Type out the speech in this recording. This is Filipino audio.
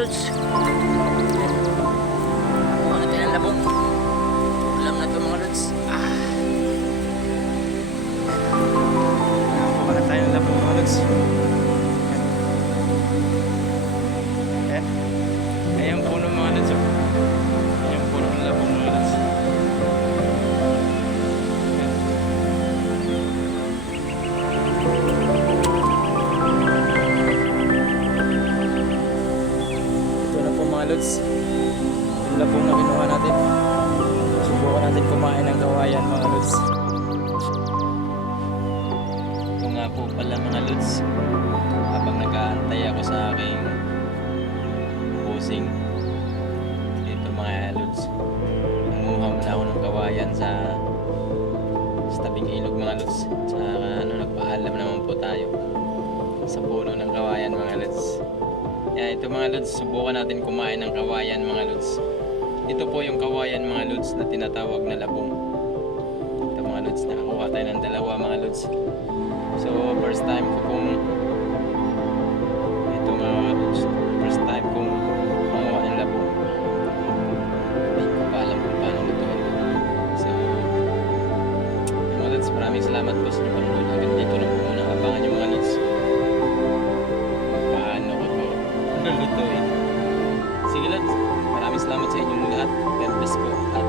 lods. Kuha natin ang labong. Ulam na to mga lods. Kuha na tayo ng labong mga lods. Ayan. Ayan puno mga lods. Ayan puno ng labong mga lods. Lods, yung labong na kinuha natin. Subukan natin kumain ng kawayan mga lods. Ito nga po pala mga lods, habang nag-aantay ako sa aking posing dito mga lods, nanguha muna ako ng kawayan sa tabing ilog mga lods. Nagpaalam naman po tayo sa puno ng kawayan mga lods. Yan, ito mga lods, subukan natin kumain ng kawayan mga lods. Ito po yung kawayan mga lods na tinatawag na labong. Ito mga lods, nakakuha tayo ng dalawa mga lods. So first time ko kung ito mga lods, first time kong manguha ng labong. Hindi ko pa alam kung paano lutuin. So mga lods, maraming salamat po sa inyong panonood. Hanggang dito lang po muna. Abangan nyo mga lods lulutuin. Sige lads, maraming salamat sa inyong lahat. God bless po at